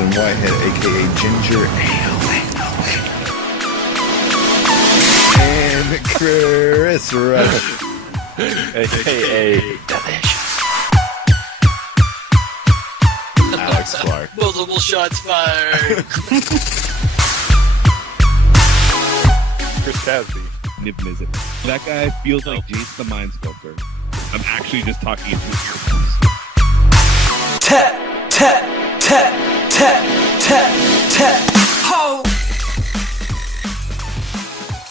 Jason Whitehead, aka Ginger Ale, and Chris Rush, aka Alex Clark. Multiple shots fired. Chris Casby. Nib Mizzet. That guy feels like Jason the Mind Sculptor. I'm actually just talking into earphones. Tap, tap, tap, tap, tap, tap. Ho!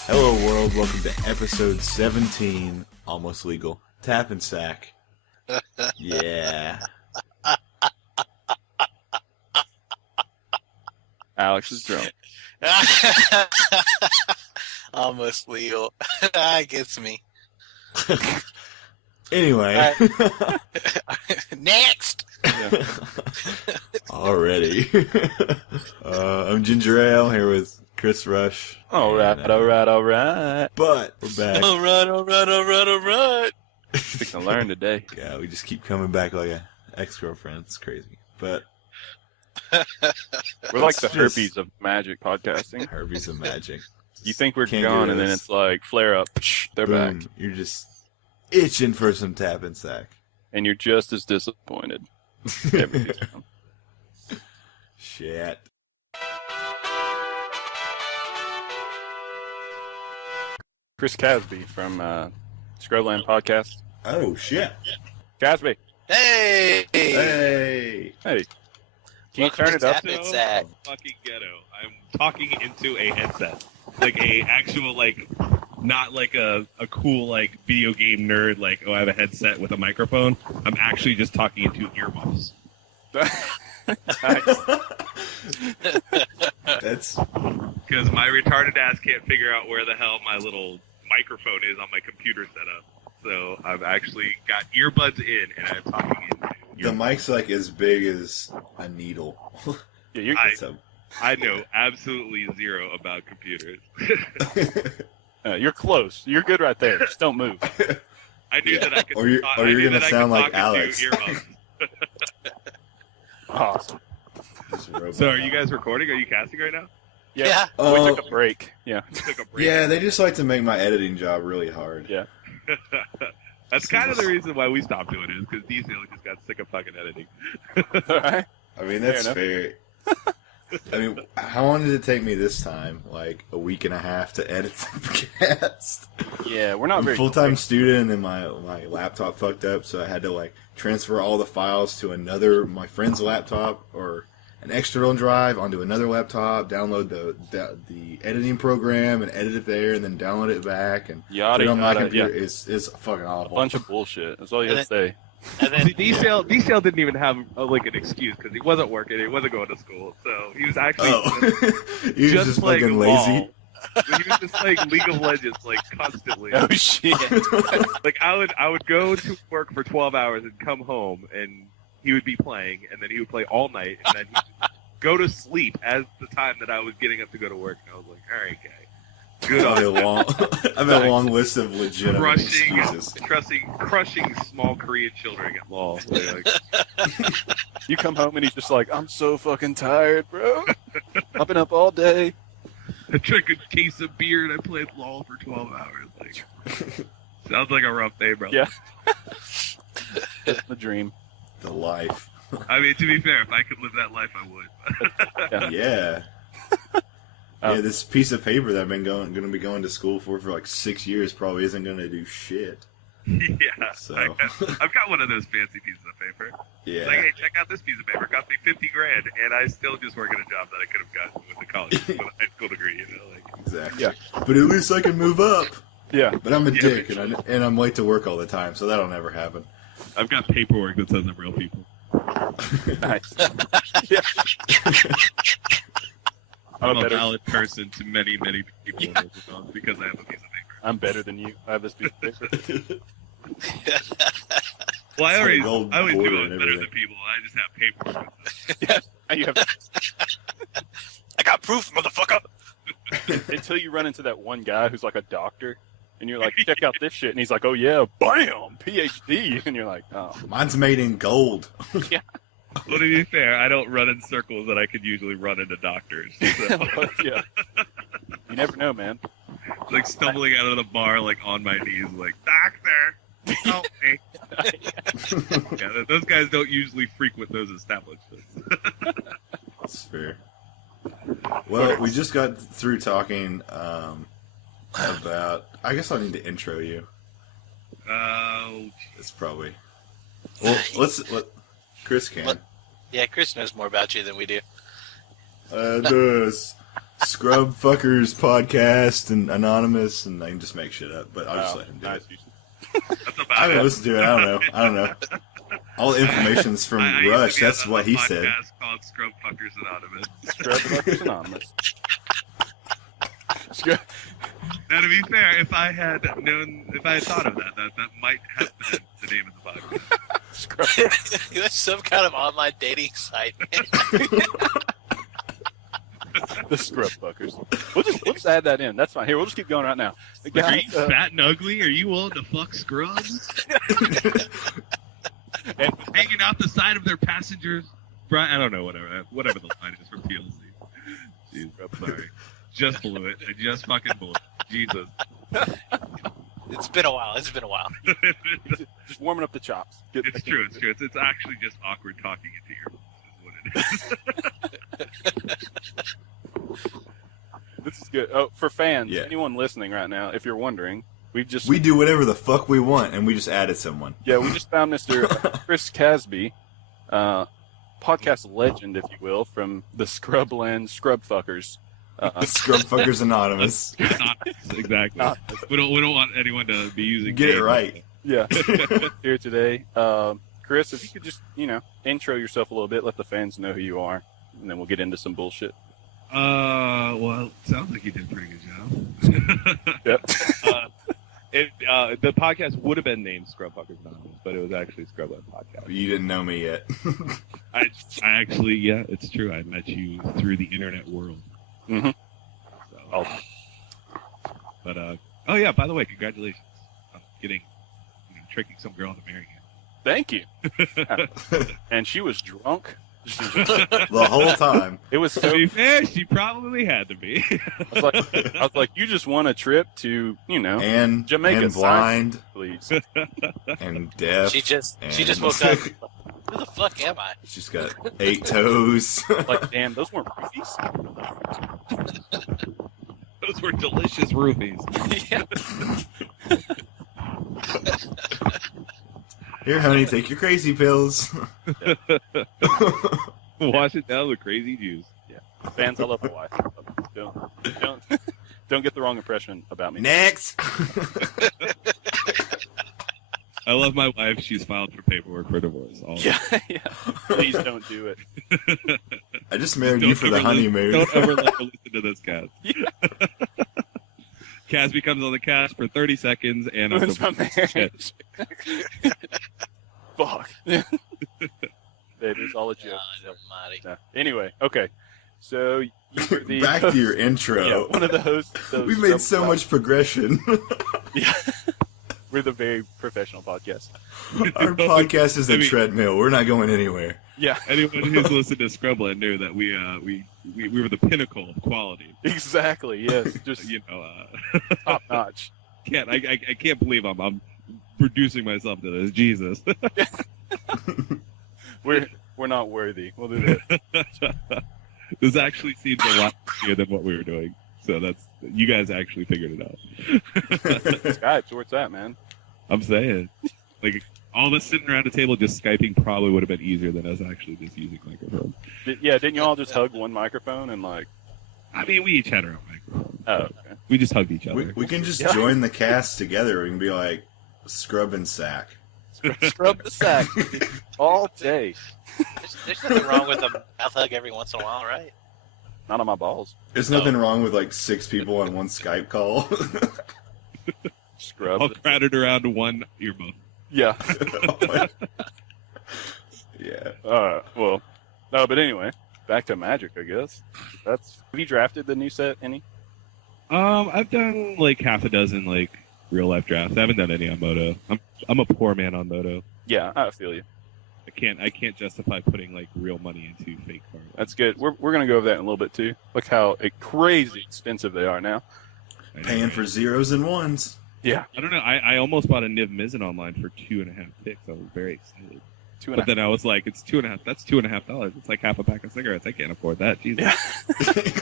Hello world, welcome to episode 17, almost legal, Tap and Sack. Yeah. Alex is drunk. Almost legal. That gets me. Anyway. Next! Yeah. Already. I'm Ginger Ale here with Chris Rush. Alright. But we're back. Alright. We can learn today. Yeah, we just keep coming back like an ex-girlfriend. It's crazy. But We're like the It's just- herpes of magic podcasting. Herpes of magic. You think we're Can't gone, do and then this. it's like flare up. They're Boom. back, You're just itching for some Tap and Sack. and you're just as disappointed every time. Shit. Chris Casby from Scrubland Podcast. Oh, shit. Casby, Hey! Hey. hey, can you Welcome turn to it up? Tap and Sack. Fucking ghetto. I'm talking into a headset. Like a actual, like, not like a cool, like, video game nerd, like, oh, I have a headset with a microphone. I'm actually just talking into earmuffs. Nice. That's Because my retarded ass can't figure out where the hell my little microphone is on my computer setup. So I've actually got earbuds in, and I'm talking into the mic's like as big as a needle. Yeah, you're So, I know absolutely zero about computers. you're close. You're good right there. Just don't move. I knew that I could. Or you're- I or you're knew gonna that I sound could like talk into Alex. earmuffs. Awesome. just a robot. So, are you guys recording? Are you casting right now? Yeah. We Oh, took a break. Yeah. You took a break. yeah, they just like to make my editing job really hard. Yeah. That's kind of the reason why we stopped doing it, because DC just got sick of fucking editing. All right. I mean, that's Fair fair. I mean, how long did it take me this time? Like a week and a half to edit the cast. Yeah, we're not I'm a very full-time student, and my laptop fucked up, so I had to like transfer all the files to my friend's laptop or an external drive onto another laptop, download the editing program and edit it there, and then download it back and Yada put it on my yada. computer. Yeah. It's fucking A awful. bunch of bullshit. That's all you have to say. And then, See, DCL didn't even have like an excuse because he wasn't working, he wasn't going to school, so he was actually He was just playing fucking LOL. lazy. He was just playing League of Legends like constantly. Oh shit. Like I would go to work for 12 hours and come home, and he would be playing, and then he would play all night, and then he would go to sleep as the time that I was getting up to go to work. And I was like, all right, guy. Good I on have you. a long, I have a long list of legitimate excuses. Crushing small Korean children at LOL. Like, You come home and he's just like, I'm so fucking tired, bro. I've been up all day. I drank a case of beer and I played LOL for 12 hours. Like, sounds like a rough day, brother. Yeah. It's the dream. The life. I mean, to be fair, if I could live that life, I would. Yeah. Oh. Yeah, this piece of paper that I've been going to be going to school for like 6 years probably isn't going to do shit. Yeah. So. I've got one of those fancy pieces of paper. Yeah. It's like, hey, check out this piece of paper. It cost me $50,000, and I still just work at a job that I could have gotten with a college, with a high school degree. You know, like. Exactly. Yeah. But at least I can move up. Yeah. But I'm a Yeah, dick, and I'm late to work all the time, so that'll never happen. I've got paperwork that says I'm real people. Nice. Yeah. I'm a better- valid person to many, many people in this world because I have a piece of paper. I'm better than you. I have this piece of paper. Well, I It's got a gold always do border it and better everything. than people. I just have paperwork. Yeah. You have, I got proof, motherfucker. until you run into that one guy who's like a doctor, and you're like, check out this shit, and he's like, oh yeah, bam, PhD, and you're like, oh. Mine's made in gold. Well, to be fair, I don't run in circles that I could usually run into doctors. So. Yeah. You never know, man. Like stumbling out of the bar, like on my knees, like, doctor, help me. Yeah, those guys don't usually frequent those establishments. That's fair. Well, we just got through talking about. I guess I need to intro you. It's probably. Well, let Chris can. What? Yeah, Chris knows more about you than we do. The Scrub Fuckers podcast and Anonymous, and I can just make shit up, but I'll just let him do it. That's about I haven't it. listened to it. I don't know. All the information's from I used to Rush. be That's on what he a said. podcast called Scrub Fuckers Anonymous. Scrub Fuckers Anonymous. Now, to be fair, if I had thought of that might have been the name of the podcast. That's some kind of online dating site. The Scrub Fuckers. We'll just add that in. That's fine. Here, we'll just keep going right now. The Like, are guys, you fat and ugly? Are you willing to fuck scrubs? and Hanging out the side of their passengers? I don't know, whatever the line is for PLC. Jeez, I'm sorry. Just blew it. I just fucking blew it. Jesus. It's been a while. just warming up the chops. It's true. It's actually just awkward talking into your is what it is. This is good. Oh, for fans, Yeah. anyone listening right now, if you're wondering, we We do whatever the fuck we want, and we just added someone. Yeah, we just found Mr. Chris Casby, podcast legend, if you will, from the Scrubland Scrub Fuckers. Scrub Fuckers Anonymous. Exactly. We don't want anyone to be using. Get it names. right. Yeah, here today. Chris, if you could just, intro yourself a little bit, let the fans know who you are, and then we'll get into some bullshit. Well, it sounds like you did a pretty good job. Yep. The podcast would have been named Scrub Fuckers Anonymous, but it was actually Scrubland Podcast. You didn't know me yet. I actually, yeah, it's true. I met you through the internet world. Mm-hmm. So, but oh yeah, by the way, congratulations on tricking some girl into marrying you. Thank you. And she was drunk. The whole time. It was To so. be fair, she probably had to be. I was like, you just won a trip to, And Jamaica, and blind please. and deaf. She just and- woke up. Who the fuck am I? She's got 8 toes. Like, damn, those weren't roofies. Those were delicious rubies. Yeah. Here, honey, take your crazy pills. Wash it down with crazy juice. Fans, I love my wife. Don't get the wrong impression about me. Next. I love my wife. She's filed for paperwork for divorce. Yeah. Please don't do it. I just married you for the honeymoon. Don't ever let her listen to this, Kaz. Yeah. Kaz becomes on the cast for 30 seconds, and I'm Ruins my marriage. Fuck. It is all a joke. God almighty. No. Anyway, okay. So you were the Back to your intro. Yeah, one of the hosts. Of We've made so much progression. Yeah. We're the very professional podcast. Our podcast is a I mean- treadmill. We're not going anywhere. Yeah, Anyone who's listened to Scrubland knew that we were the pinnacle of quality. exactly. Yes, just top notch. I can't believe I'm reducing myself to this. Jesus. We're not worthy. We'll do that. This actually seems a lot easier than what we were doing. So you guys actually figured it out. Skype's where it's at, man. I'm saying, like, all of us sitting around a table just Skyping probably would have been easier than us actually just using microphones. Didn't you all just hug one microphone and like? I mean, we each had our own microphone. Oh, okay. We just hugged each other. We can just Yeah. join the cast together. We can be like Scrub and Sack. Scrub the sack all day. There's nothing wrong with a mouth hug every once in a while, right? Not on my balls. There's nothing wrong with like 6 people on one Skype call. Scrub. All crowded around one earbud. Yeah. Yeah. Well, no, but anyway, back to Magic, I guess. Have you drafted the new set any? I've done like half a dozen like real life drafts. I haven't done any on Moto. I'm a poor man on Moto. Yeah, I feel you. I can't justify putting like real money into fake cards. That's good. We're gonna go over that in a little bit too. Look how crazy expensive they are now. Paying for zeros and ones. Yeah. I don't know. I almost bought a Niv Mizzet online for 2.5 ticks. I was very excited. But then I was like, it's $2.50. That's $2.50. It's like half a pack of cigarettes. I can't afford that. Jesus. Yeah.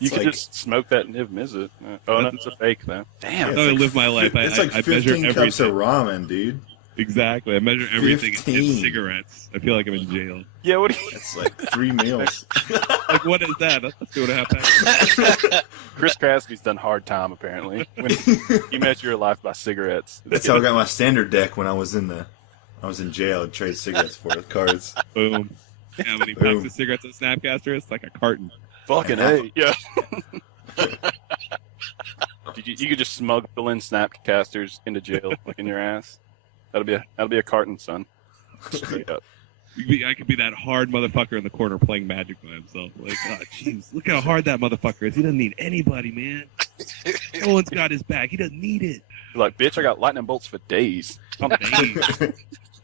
You could just smoke that Niv Mizzet. Oh, no, it's a fake though. Damn. That's how I live my life. It's like I 15 measure cups everything. of ramen, dude. Exactly. I measure everything in 15. cigarettes. I feel like I'm in jail. Yeah, what do you... It's like 3 meals. Like, what is that? That's 2.5 packs. Chris Crasby's done hard time, apparently. When you measure your life by cigarettes. That's how I got my standard deck when I was in jail. I'd trade cigarettes for with cards. Boom. How many Boom. packs of cigarettes at Snapcaster? It's like a carton. Fucking A. Yeah. You could just smuggle in Snapcasters into jail, like in your ass. That'll be a carton, son. Straight up. I could be that hard motherfucker in the corner playing Magic by himself. Like, oh, jeez, look how hard that motherfucker is. He doesn't need anybody, man. No one's got his back. He doesn't need it. You're like, bitch, I got lightning bolts for days. Days.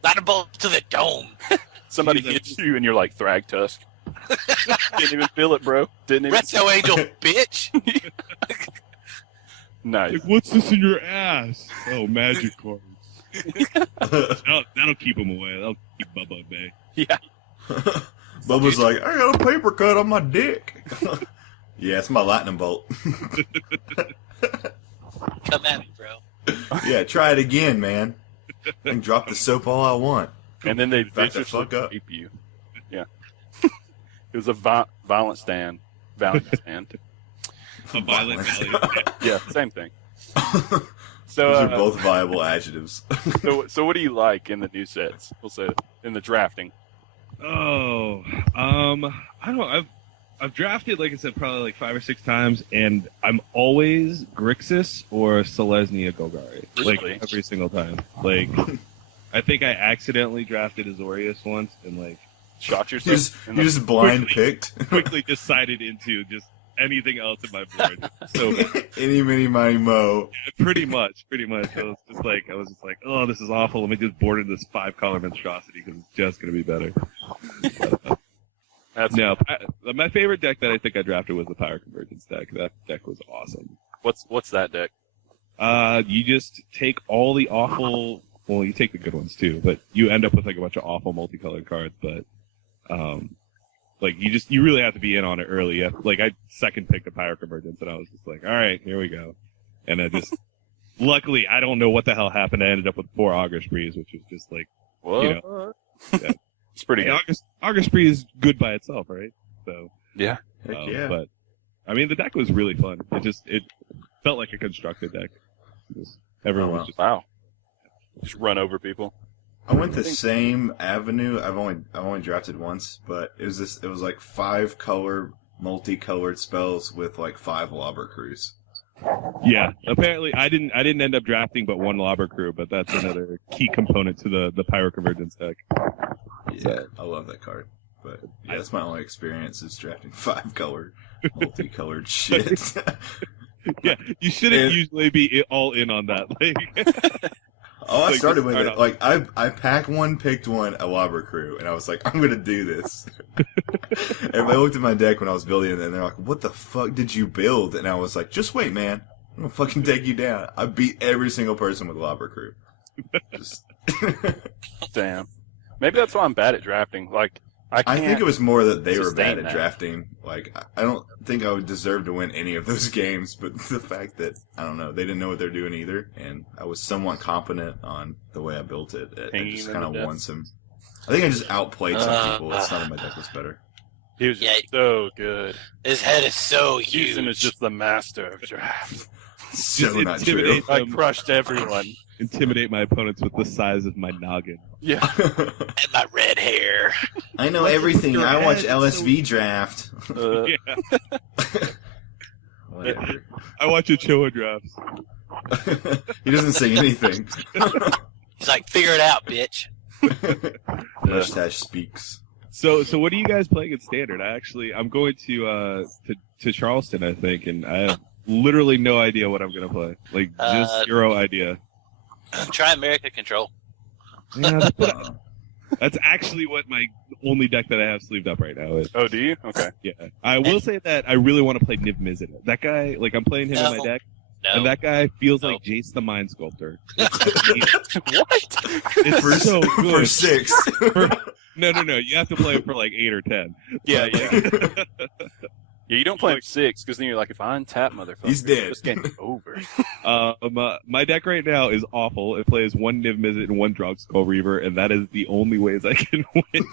Lightning to the dome. Somebody Jesus. hits you, and you're like, THRAGTUSK. Didn't even feel it, bro. Didn't even. Resto Angel, bitch. Nice. Like, what's this in your ass? Oh, Magic cards. That'll keep him away. That'll keep Bubba at bay. Yeah. Bubba's like, I got a paper cut on my dick. Yeah, it's my lightning bolt. Come at me, bro. Yeah, try it again, man. I can drop the soap all I want. And then they Back the viciously fuck up. rape you. Yeah. It was a violent stand. Valiant stand. A violent valiant. Yeah, same thing. Those So, are both viable adjectives. so what do you like in the new sets? We'll say in the drafting. Oh, I don't know. I've drafted, like I said, probably like 5 or 6 times, and I'm always Grixis or Selesnya Golgari. Like, Really? every single time. Like, I think I accidentally drafted Azorius once, and like, Shot You yourself. you just blind picked. quickly decided into just anything else in my board. So Any, mini, miny, mo. pretty much. I was just like, oh, this is awful. Let me just board into this 5-color monstrosity because it's just going to be better. That's No, my favorite deck that I think I drafted was the Power Convergence deck. That deck was awesome. what's that deck? You just take all the awful. Well, you take the good ones too, but you end up with like a bunch of awful multicolored cards. But like you really have to be in on it early. Like I second picked the Power Convergence, and I was just like, all right, here we go. And I just luckily I don't know what the hell happened. I ended up with 4 Augur Sprees, which was just like, What? You know, yeah. It's pretty good. Augur Spree is good by itself, right? So Yeah. Heck yeah. But I mean, the deck was really fun. It felt like a constructed deck. Everyone Oh, wow. was just Wow. Just run over people. I went the same avenue. I've only drafted once, but it was like 5-color, multicolored spells with like 5 Lobber Crews. Yeah, apparently I didn't end up drafting but 1 Lobber Crew, but that's another key component to the Pyro Convergence deck. Yeah, I love that card. But yeah, that's my only experience is drafting 5-color, multicolored shit. Yeah, you shouldn't And- usually be all in on that. Like, Oh, I Like, started just with start it. off- Like I picked one, a Lobber Crew, and I was like, I'm gonna do this. Everybody looked at my deck when I was building it, and they're like, "What the fuck did you build?" And I was like, "Just wait, man. I'm gonna fucking take you down." I beat every single person with Lobber Crew. Just Damn. Maybe that's why I'm bad at drafting. Like I I can't. think it was more that they were sustain bad at that. drafting. Like, I don't think I would deserve to win any of those games, but the fact that, I don't know, they didn't know what they're doing either, and I was somewhat competent on the way I built it. I Hanging just in kind of the depths. won some. I think I just outplayed some people. It's not that my deck was better. He was just Yeah. so good. His head is so Houston is huge. just the master of draft. So not true. intimidate I them, crushed everyone. intimidate my opponents with the size of my noggin. Yeah. And my red hair. I know What's everything. your I watch head? LSV draft. Yeah, Whatever. I watch Ochoa drafts. He doesn't say anything. He's like, figure it out, bitch. Mustache speaks. So what are you guys playing in Standard? I'm going to Charleston, I think, and I have literally no idea what I'm gonna play. Like just zero idea. Try America Control. Yeah, That's actually what my only deck that I have sleeved up right now is. Oh, do you? Okay. Yeah. I will say that I really want to play Niv Mizzet. That guy, like, I'm playing him in my deck, and that guy feels like Jace the Mind Sculptor. What? It's so good. For 6. No. You have to play him for like 8 or 10. Yeah. Yeah, you don't play him 6 because then you're like, if I untap motherfucker, He's dead. This game's over. My deck right now is awful. It plays 1 Niv Mizzet and 1 Drog Skull Reaver, and that is the only ways I can win.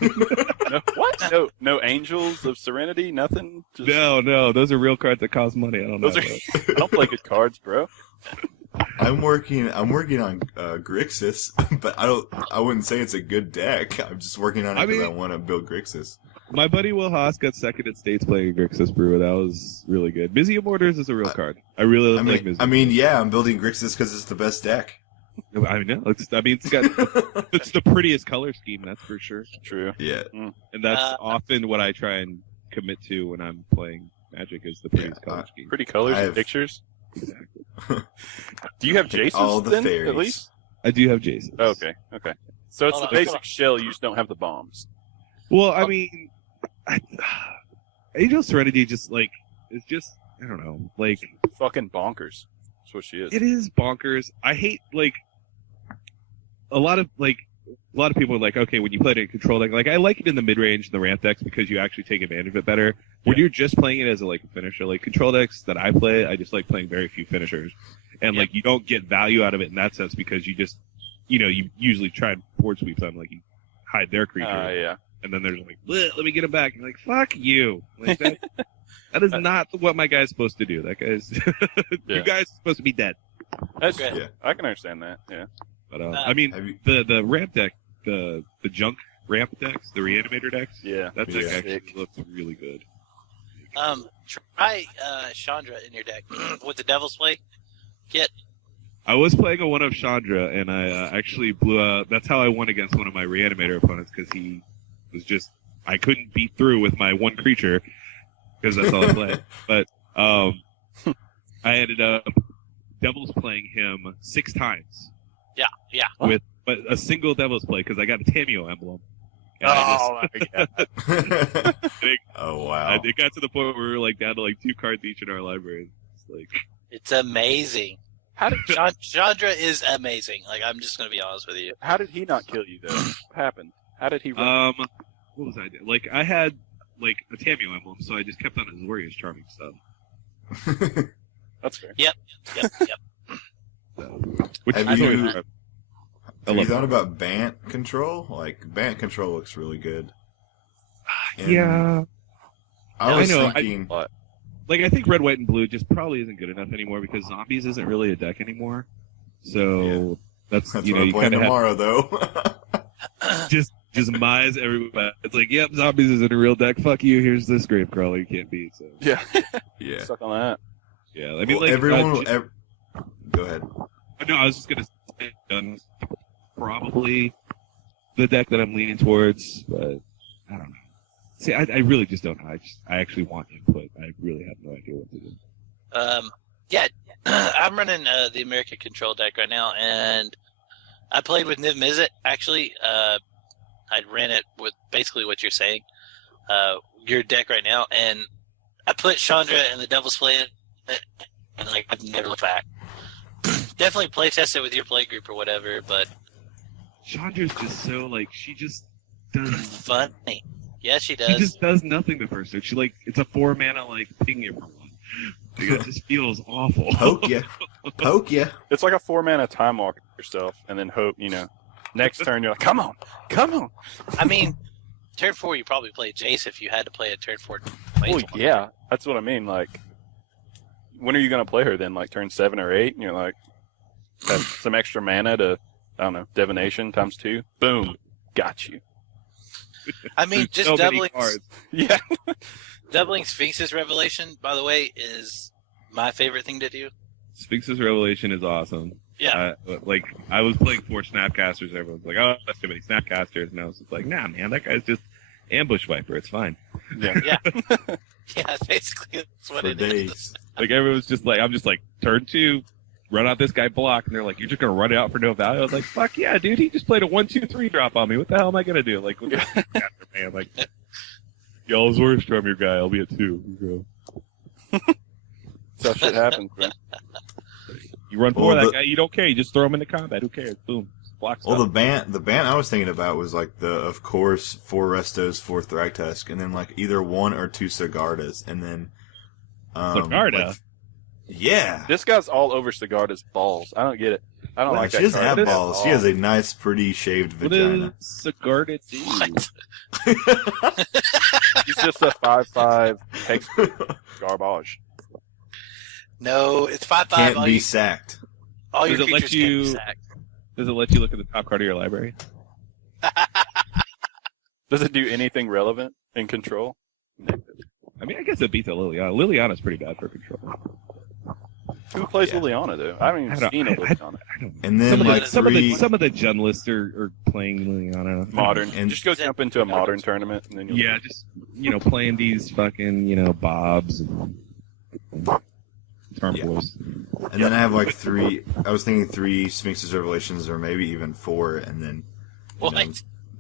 No, what? No Angels of Serenity? Nothing? Just... No. Those are real cards that cost money. I don't know. I don't play good cards, bro. I'm working on Grixis, but I wouldn't say it's a good deck. I'm just working on it because I want to build Grixis. My buddy Will Haas got second at States playing Grixis Brew. That was really good. Busy Immortals is a real card. I really like Busy. I mean, yeah, I'm building Grixis because it's the best deck. I know. It's the prettiest color scheme, that's for sure. True. Yeah. And that's often what I try and commit to when I'm playing Magic is the prettiest color scheme. Pretty colors and pictures. Exactly. Do you have Jason's all the then, fairies. at least? I do have Jason. Okay. So it's the basic shell, you just don't have the bombs. Well, I mean, Angel Serenity just, like, it's just, I don't know, like... Fucking bonkers. That's what she is. It is bonkers. I hate, like, a lot of people are like, okay, when you play it in control deck, like, I like it in the mid-range and the ramp decks because you actually take advantage of it better. When you're just playing it as a finisher, like, control decks that I play, I just like playing very few finishers. And, like, you don't get value out of it in that sense because you just, you usually try and board sweep them, like, you hide their creature. Yeah. And then there's like, let me get him back. And you're like, fuck you. Like, that is not what my guy's supposed to do. That guy's, you guys are supposed to be dead. That's good. Yeah. I can understand that, yeah. But, I mean, the ramp deck, the junk ramp decks, the reanimator decks, that deck actually looks really good. Try Chandra in your deck with the Devil's Play kit. I was playing a one of Chandra, and I actually blew out. That's how I won against one of my reanimator opponents because he was just I couldn't beat through with my one creature because that's all I played. But I ended up Devil's playing him 6 times. Yeah. With a single Devil's Play because I got a Tamio emblem. My God. Oh wow! It got to the point where we were like down to like 2 cards each in our library. It's amazing. How did Chandra is amazing. Like, I'm just gonna be honest with you. How did he not kill you though? What happened? How did he run? What was I doing? Like, I had like a Tamio emblem, so I just kept on Azorius charming stuff. That's fair. Yep. Have you thought about Bant control? Like, Bant control looks really good. Yeah. I was thinking... I think red, white, and blue just probably isn't good enough anymore because zombies isn't really a deck anymore. So that's what you I'm playing tomorrow, though. just Mize everywhere. It's like, yep, zombies isn't a real deck. Fuck you. Here's this Gravecrawler you can't beat. So yeah. Stuck on that. Yeah, I mean, everyone. Go ahead. No, I was just gonna say probably the deck that I'm leaning towards, but I don't know. See, I really just don't know. I actually want input. I really have no idea what to do. I'm running the American Control deck right now, and I played with Niv Mizzet. Actually, I ran it with basically what you're saying, your deck right now, and I put Chandra and the Devil's Play in it, and I've never looked back. Definitely play test it with your play group or whatever, but Chandra's just so she just does funny. Yeah, she does. She just does nothing to person. She it's a 4-mana ping everyone. It just feels awful. Poke ya. It's like a 4-mana time walk yourself, and then hope next turn you're like, come on. I mean, turn 4 you probably play Jace if you had to play a turn 4. Well, yeah, that's what I mean. Like, when are you gonna play her then? Like turn 7 or 8, and you're like, have some extra mana to, I don't know, divination times 2. Boom, got you. I mean, just doubling. Yeah. Doubling Sphinx's Revelation, by the way, is my favorite thing to do. Sphinx's Revelation is awesome. Yeah. I was playing 4 Snapcasters. Everyone's like, oh, that's too many Snapcasters. And I was just like, nah, man, that guy's just Ambush Viper. It's fine. Yeah. Yeah, basically that's what it is. Everyone's just like, I'm just like, turn 2, run out this guy block, and they're like, you're just gonna run it out for no value. I was like, fuck yeah, dude, he just played a 1-2-3 drop on me. What the hell am I gonna do? Like, man, like, yo, Zorius from your guy. I'll be at 2. Tough shit happens, man. You run for that guy, you don't care. You just throw him into combat. Who cares? Boom. Blocks. Well, the ban I was thinking about was like of course 4 Restos, 4 Thragtusk, and then like either 1 or 2 Sigardas, and then Sigarda. like, yeah. This guy's all over Sigarda's balls. I don't get it. I don't like that. She doesn't card have at balls. all. She has a nice, pretty shaved vagina. What does Sigarda do? What? He's just a 5/5 textbook garbage. No, it's 5/5. Can't be sacked. All your Does it let creatures can't be you- sacked. Does it let you look at the top card of your library? Does it do anything relevant in control? I mean, I guess it beats a Liliana. Liliana's pretty bad for control. Who plays Yeah. Liliana, though? I haven't I even don't- seen a I- Liliana. I don't know. And then Some of, like the, some, of three. the, some of the Jun lists are playing Liliana. Modern. And- Just go jump into a modern tournament, and then you'll Yeah, just, playing these fucking, Bobs and Turmoils. And then I have like 3. I was thinking 3 Sphinx's Revelations, or maybe even 4, and then. What?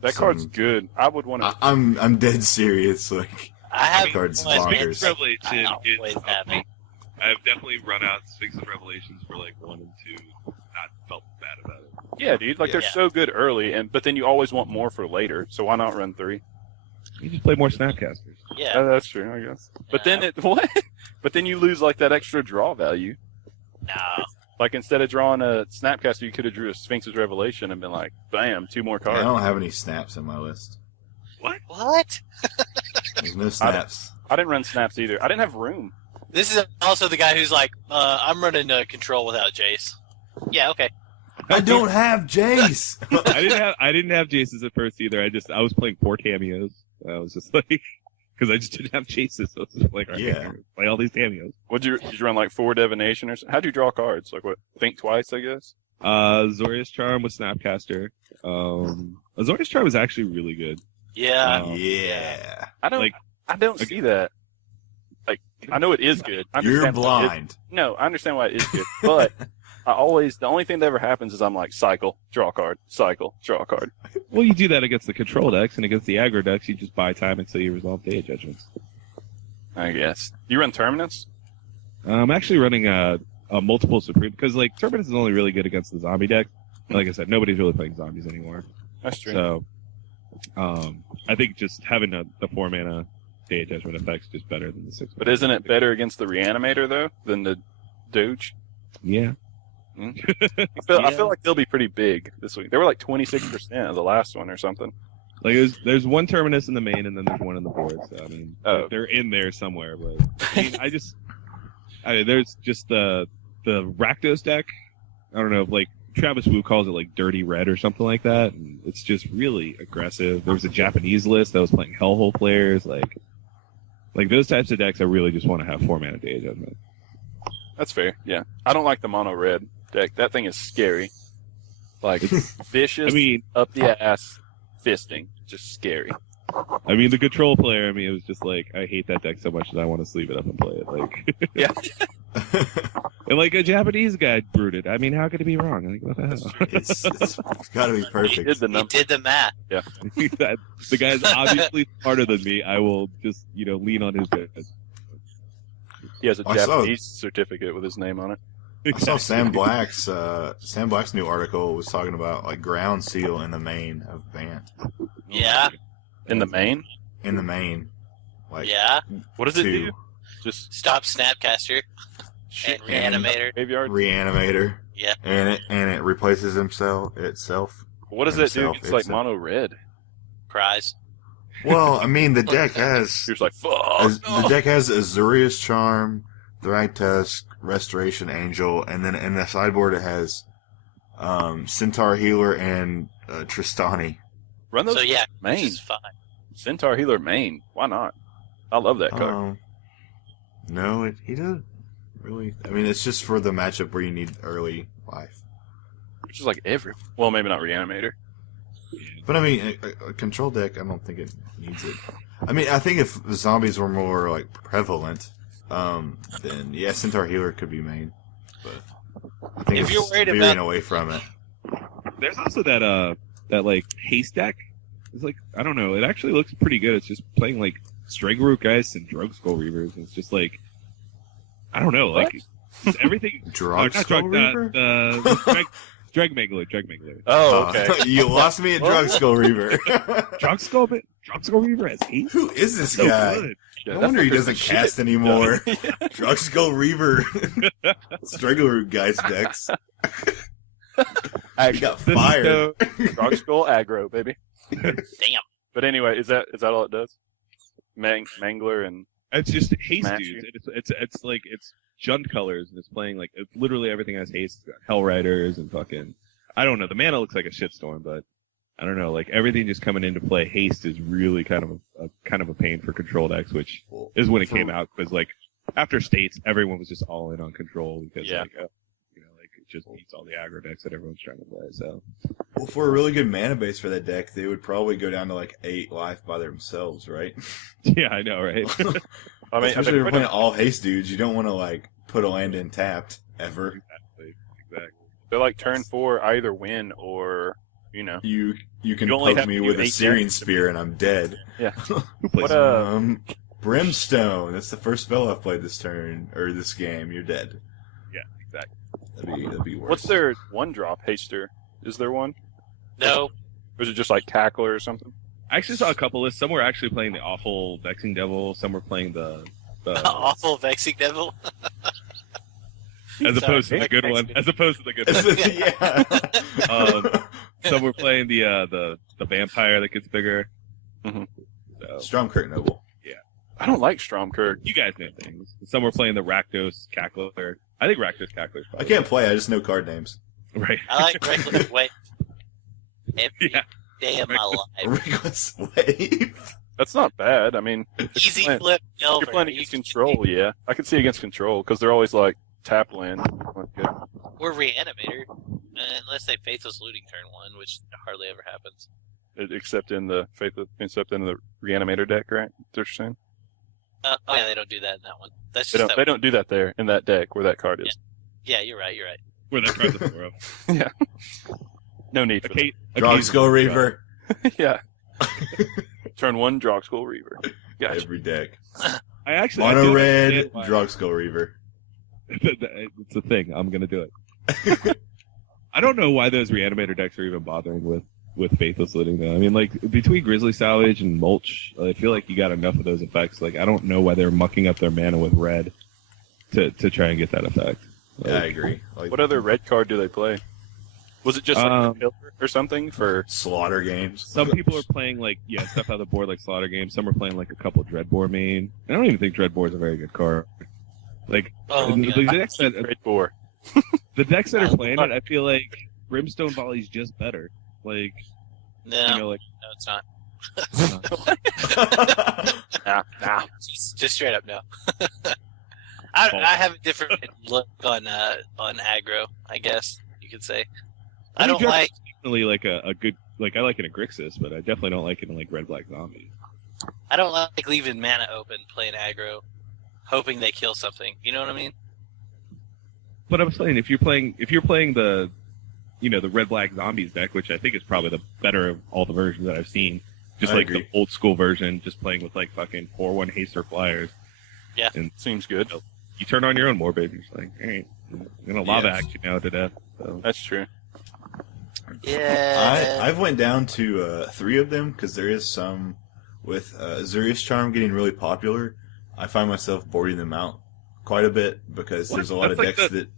that card's good. I would want to. I'm dead serious. Like I have cards one. bonkers. Sphinx Revelation I is always up have me. it. I've definitely run out Sphinx of Revelations for like 1 and 2. Not felt bad about it. Yeah, dude. Like they're Yeah. so good early, but then you always want more for later. So why not run 3? You just play more Snapcasters. Yeah. That's true, I guess. But then what? But then you lose like that extra draw value. No. Like instead of drawing a Snapcaster, you could have drew a Sphinx's Revelation and been like, bam, 2 more I cards. don't have any snaps in my list. What? There's no snaps. I didn't run snaps either. I didn't have room. This is also the guy who's like, I'm running control without Jace. Yeah, okay. I don't have Jace. I didn't have Jaces at first either. I was playing 4 cameos. I was just like, because I just didn't have Jaces. So I was just like, all right, Yeah. play all these cameos. Did you run like 4 divination or something? How'd you draw cards? Like what? Think twice, I guess. Zorius Charm with Snapcaster. Zorius Charm is actually really good. Yeah. Yeah. I don't. Like- I don't see that. Like I know it is good. I You're understand why it- blind. No, I understand why it is good, but the only thing that ever happens is I'm like cycle, draw a card, cycle, draw a card. Well, you do that against the control decks, and against the aggro decks, you just buy time until you resolve Day of Judgments. I guess. You run Terminus? I'm actually running a multiple Supreme, because like Terminus is only really good against the zombie deck. Like I said, nobody's really playing zombies anymore. That's true. So, I think just having the 4-mana Day of Judgment effect's just better than the 6. But isn't it better against the Reanimator though than the Doge? Yeah. I feel like they'll be pretty big this week. They were like 26% of the last one or something. Like there's one Terminus in the main, and then there's one in the board. So I mean, they're in there somewhere. But I mean, there's just the Rakdos deck. I don't know, like Travis Wu calls it like dirty red or something like that. And it's just really aggressive. There was a Japanese list that was playing Hellhole players. Like those types of decks, I really just want to have 4-mana Day of Judgment. That's fair. Yeah, I don't like the mono red deck. That thing is scary. Like vicious. I mean, up the ass, fisting, just scary. I mean, the control player. I mean, it was just like I hate that deck so much that I want to sleeve it up and play it. Like, Yeah. and like a Japanese guy brewed it. I mean, how could it be wrong? Like, what the hell? it's got to be He perfect. did the He number. did the math. The guy's obviously smarter than me. I will just lean on his bit. He has a I saw- Japanese certificate with his name on it. I saw Sam Black's new article was talking about like ground seal in the main of Bant. Yeah. In the main? In the main, like Yeah. What does it 2 do? Just Stop Snapcaster shit. and Reanimator. Graveyard? Reanimator, Yeah. and it replaces itself. What does that do Himself, against like it's a- mono red? Cries. Well, I mean the deck has He was like, fuck. the deck has Azurius Charm, Thragtusk, Restoration Angel, and then in the sideboard it has Centaur Healer and Tristani. Run those So yeah, main. it's fine. Centaur Healer main. Why not? I love that card. No, he doesn't really. I mean, it's just for the matchup where you need early life. Which is like every. Well, maybe not Reanimator. But I mean, a control deck, I don't think it needs it. I mean, I think if zombies were more like prevalent, then yeah, Centaur Healer could be main. But I think If it's you're worried veering about- away from it. There's also that like haste deck. It's like, I don't know. It actually looks pretty good. It's just playing like Strangleroot Geist and Drug Skull Reavers. It's just like, I don't know. Like it's everything. Drug not Skull drug, Reaver? the Drag Mangler. Oh, okay. You lost me at Drug Skull Reaver. Drug Skull Reaver has haste. Who is this So guy? good. Yeah, No that wonder he fucker's doesn't the shit. cast anymore. Drug Skull Reaver. Strangleroot guys decks. He got fired. Drug Skull aggro, baby. Damn. But anyway, is that all it does? Mangler and It's just haste Smash dudes. It's like it's Jund colors and it's playing like it's literally everything has haste. It's got Hell Riders and fucking I don't know. The mana looks like a shitstorm, but I don't know. Like everything just coming into play, haste is really kind of a pain for control decks, which is when it came out because like after states, everyone was just all in on control because Yeah. like like it just beats all the aggro decks that everyone's trying to play. So Well, for a really good mana base for that deck, they would probably go down to like 8 life by themselves, right? yeah, I know, right? I mean, Especially if you're playing all haste dudes, you don't want to like put a land in tapped ever. exactly. they're like turn 4, either win or You can You only poke have me to do with a 8 Syrian damage to Spear and I'm dead. Who plays? What Brimstone. That's the first spell I've played this turn or this game. You're dead. Yeah, exactly. That'd be worse. what's their 1-drop haster? Is there one? No. Or is it just like Cackler or something? I actually saw a couple lists. Some were actually playing the awful Vexing Devil. Some were playing the Awful Vexing Devil. as opposed to Sorry, the good Vexing one. Devil. As opposed to the good one. yeah. Some were playing the vampire that gets bigger. Mhm. So, Stormkirk Noble. I don't like Stromkirk. you guys know things. Some were playing the Rakdos Cackler. I think Rakdos Cackler is I probably can't play. I just know card names. right. I like Reckless Wave. Every Yeah. day of my life. Reckless Wave. That's not bad. I mean, if Easy you're playing, flip. if you're playing against Control, yeah. I can see against Control because they're always like tap land. Okay. Or Reanimator. Unless they Faithless Looting turn 1, which hardly ever happens. Except in the Reanimator deck, right? They're saying Oh yeah, they don't do that in that one. That's they just don't. They don't do that there in that deck where that card is. Yeah, you're right. You're right. Where that card's in the row. Yeah. No need for Drog Skull Reaver. that. Yeah. Turn 1, Drog Skull Reaver. Gotcha. Every deck. I actually Mono do red, understand why- Drog Skull Reaver. It's a thing. I'm gonna do it. I don't know why those Reanimator decks are even bothering with Faithless Looting though. I mean, like between Grizzly Salvage and Mulch, I feel like you got enough of those effects. Like I don't know why they're mucking up their mana with red to try and get that effect. Like, Yeah, I agree. Like What other red card do they play? Was it just like Um, a pillar or something for? slaughter games. Some people are playing like stuff out of the board like Slaughter Games. Some are playing like a couple Dreadbore main. I don't even think Dreadbore is a very good card. Like Oh, the, yeah. the decks that Red 4. the decks that are playing it, I feel like Brimstone Volley's just better. Like No, like no, it's not. Nah. Just straight up no. I have a different look on aggro, I guess you could say. I don't Dreadbore's like. definitely like a good like I like it in Grixis, but I definitely don't like it in like Red Black Zombies. I don't like leaving mana open playing aggro, hoping they kill something. You know what I mean? But I'm saying if you're playing the the Red Black Zombies deck, which I think is probably the better of all the versions that I've seen, just I like agree. the old school version, just playing with like fucking 4/1 haste or flyers. Seems good. You turn on your own Morbid, you're just like, all right, I'm gonna lava Yes. act you now to death. So. That's true. Yeah. I've went down to 3 of them because there is some with Azurius Charm getting really popular. I find myself boarding them out quite a bit because What? there's a lot of That's like decks that.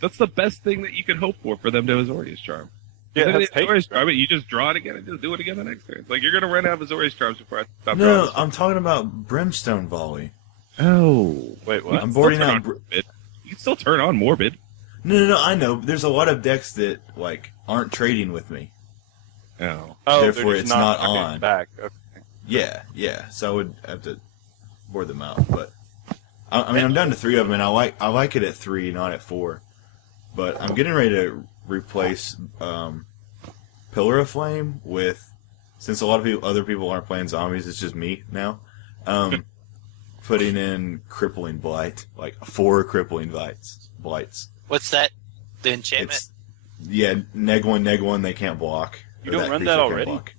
That's the best thing that you can hope for them to have Azorius Charm. Yeah, If they that's have Azorius hate. Charm, you just draw it again and just do it again the next turn. It's like you're gonna run out of Azorius Charms before I stop No, drawing. I'm talking about Brimstone Volley. Oh, Wait, You what? I'm can still boarding turn out on Morbid. You can still turn on Morbid. No, I know. But there's a lot of decks that like aren't trading with me. Oh, Oh, Therefore, they're just it's not knocking it on. Back. Okay. Yeah. So I would have to board them out. But I mean, I'm down to 3 of them, and I like it at 3, not at 4. But I'm getting ready to replace Pillar of Flame with, since a lot of other people aren't playing zombies, it's just me now. Putting in Crippling Blight, like 4 Crippling Blights. What's that? The enchantment. It's neg one, they can't block. You Or don't run creature that can't already? block.